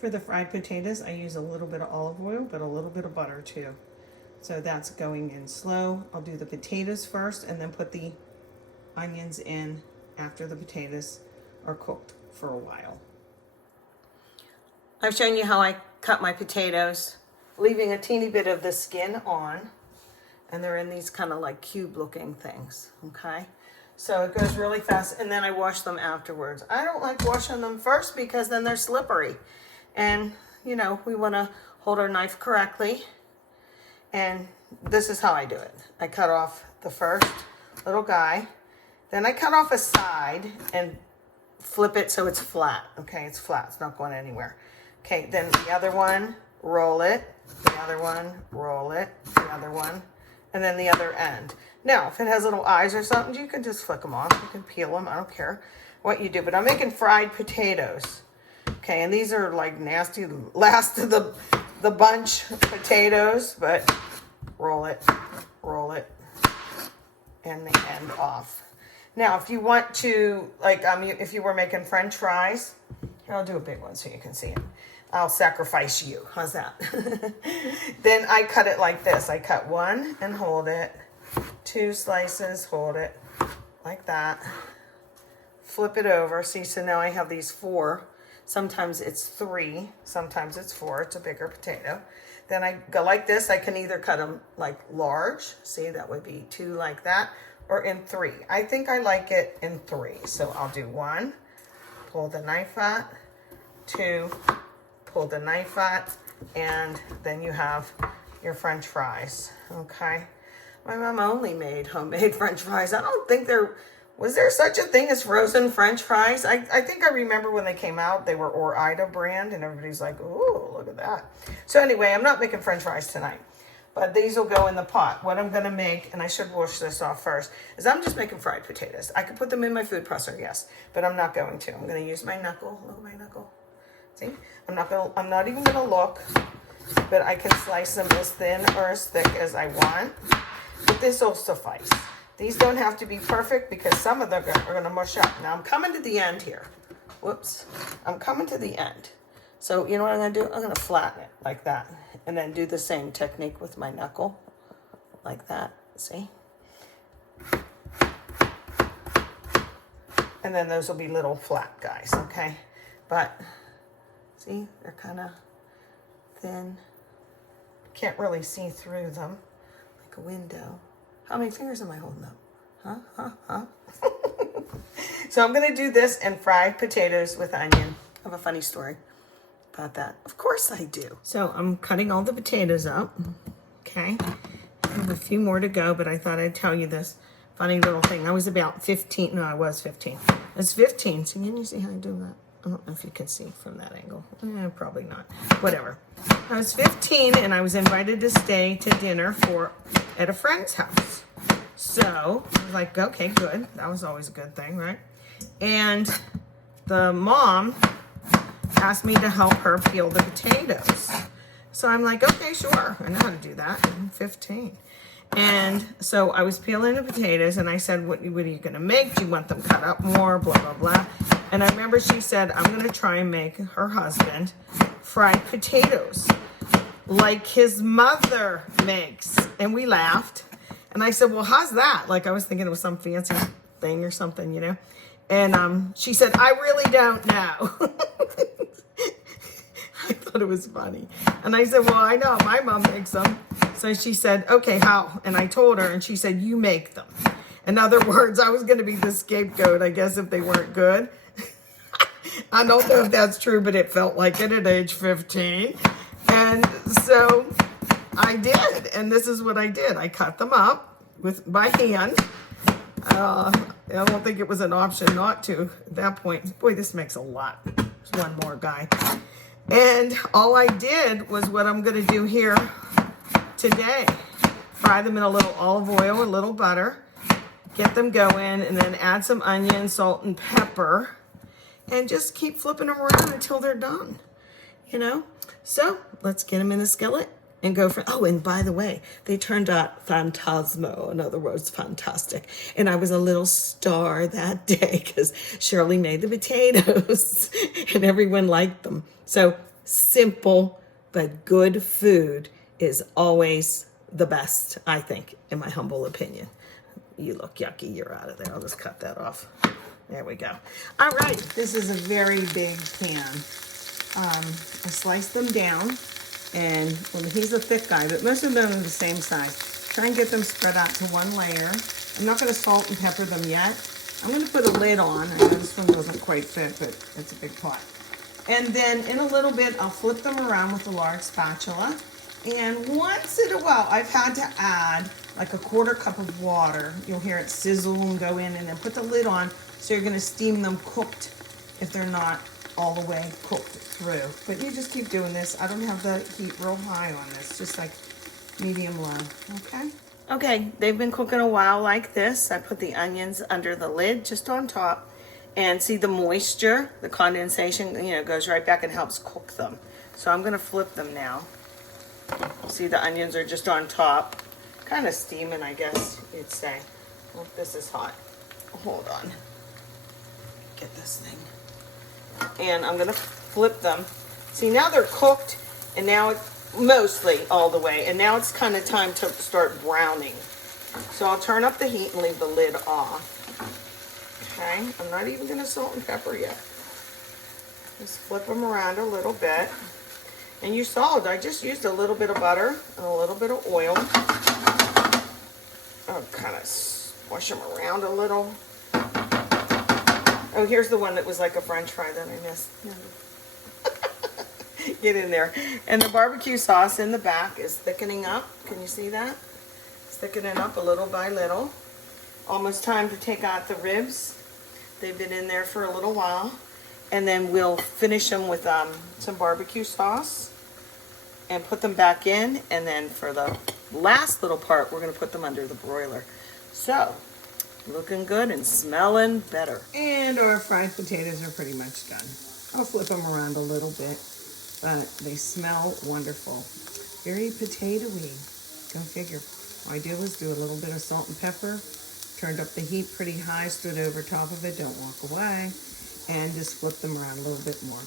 For the fried potatoes, I use a little bit of olive oil, but a little bit of butter too. So that's going in slow. I'll do the potatoes first and then put the onions in after the potatoes are cooked for a while. I've shown you how I cut my potatoes, leaving a teeny bit of the skin on, and they're in these kind of like cube looking things, okay? So it goes really fast, and then I wash them afterwards. I don't like washing them first because then they're slippery. And, you know, we want to hold our knife correctly. And this is how I do it. I cut off the first little guy. Then I cut off a side and flip it so it's flat. Okay, it's flat. It's not going anywhere. Okay, then the other one, roll it. The other one, roll it. The other one. And then the other end. Now, if it has little eyes or something, you can just flick them off. You can peel them. I don't care what you do. But I'm making fried potatoes. Okay, and these are like nasty, last of the bunch potatoes, but roll it, and the end off. Now, if you want to, like, if you were making French fries, here, I'll do a big one so you can see it. I'll sacrifice you. How's that? Then I cut it like this. I cut one and hold it, 2 slices, hold it, like that. Flip it over. See, so now I have these 4. Sometimes it's 3, sometimes it's 4. It's a bigger potato. Then I go like this. I can either cut them like large. See, that would be 2 like that, or in 3. I think I like it in 3. So I'll do 1, pull the knife out, 2, pull the knife out, and then you have your French fries, okay? My mom only made homemade French fries. I don't think was there such a thing as frozen French fries? I think I remember when they came out, they were Ore-Ida brand, and everybody's like, ooh, look at that. So anyway, I'm not making French fries tonight, but these will go in the pot. What I'm gonna make, and I should wash this off first, is I'm just making fried potatoes. I could put them in my food processor, yes, but I'm not going to. I'm gonna use my knuckle. Look at my knuckle. See, I'm not even gonna look, but I can slice them as thin or as thick as I want, but this will suffice. These don't have to be perfect because some of them are going to mush up. Now I'm coming to the end here. Whoops. I'm coming to the end. So you know what I'm going to do? I'm going to flatten it like that. And then do the same technique with my knuckle. Like that. See? And then those will be little flat guys, okay? But, see? They're kind of thin. Can't really see through them. Like a window. How many fingers am I holding up? So I'm going to do this and fried potatoes with onion. I have a funny story about that. Of course I do. So I'm cutting all the potatoes up. Okay. I have a few more to go, but I thought I'd tell you this funny little thing. I was about 15. No, I was 15. I was 15. So can you see how I do that? I don't know if you can see from that angle. Probably not. Whatever. I was 15 and I was invited to stay to dinner at a friend's house. So I was like, okay, good. That was always a good thing, right? And the mom asked me to help her peel the potatoes. So I'm like, okay, sure. I know how to do that. I'm 15. And so I was peeling the potatoes and I said, what are you going to make? Do you want them cut up more? Blah, blah, blah. And I remember she said, I'm going to try and make her husband fried potatoes like his mother makes. And we laughed. And I said, well, how's that? Like I was thinking it was some fancy thing or something, you know. And she said, I really don't know. I thought it was funny. And I said, well, I know. My mom makes them. So she said, okay, how? And I told her, and she said, you make them. In other words, I was going to be the scapegoat, I guess, if they weren't good. I don't know if that's true, but it felt like it at age 15. And so I did. And this is what I did. I cut them up by hand. I don't think it was an option not to at that point. Boy, this makes a lot. There's one more guy. And all I did was what I'm going to do here today. Fry them in a little olive oil, a little butter. Get them going, and then add some onion, salt, and pepper. And just keep flipping them around until they're done. You know? So, let's get them in the skillet and go for, oh, and by the way, they turned out phantasmo, in other words, fantastic. And I was a little star that day because Shirley made the potatoes and everyone liked them. So simple but good food is always the best, I think, in my humble opinion. You look yucky, you're out of there. I'll just cut that off. There we go. All right, this is a very big pan. I slice them down, and well, he's a thick guy, but most of them are the same size. Try and get them spread out to one layer. I'm not going to salt and pepper them yet. I'm going to put a lid on. I know this one doesn't quite fit, but it's a big pot. And then in a little bit, I'll flip them around with a large spatula. And once in a while, I've had to add like a 1/4 cup of water. You'll hear it sizzle and go in, and then put the lid on. So you're going to steam them cooked if they're not all the way cooked through. But you just keep doing this. I don't have the heat real high on this, just like medium low, okay? Okay, they've been cooking a while like this. I put the onions under the lid, just on top. And see the moisture, the condensation, goes right back and helps cook them. So I'm going to flip them now. See, the onions are just on top. Kind of steaming, I guess you'd say. Oh, this is hot. Hold on. Get this thing. And I'm going to flip them. See, now they're cooked, and now it's mostly all the way. And now it's kind of time to start browning. So I'll turn up the heat and leave the lid off. Okay, I'm not even going to salt and pepper yet. Just flip them around a little bit. And you saw it, I just used a little bit of butter and a little bit of oil. I'll kind of smush them around a little. Oh, here's the one that was like a French fry that I missed. Get in there. And the barbecue sauce in the back is thickening up. Can you see that? It's thickening up a little by little. Almost time to take out the ribs. They've been in there for a little while. And then we'll finish them with some barbecue sauce and put them back in. And then for the last little part, we're going to put them under the broiler. So, looking good and smelling better. And our fried potatoes are pretty much done. I'll flip them around a little bit, but they smell wonderful. Very potatoey. Go figure. All I do is do a little bit of salt and pepper. Turned up the heat pretty high, stood over top of it, don't walk away, and just flip them around a little bit more.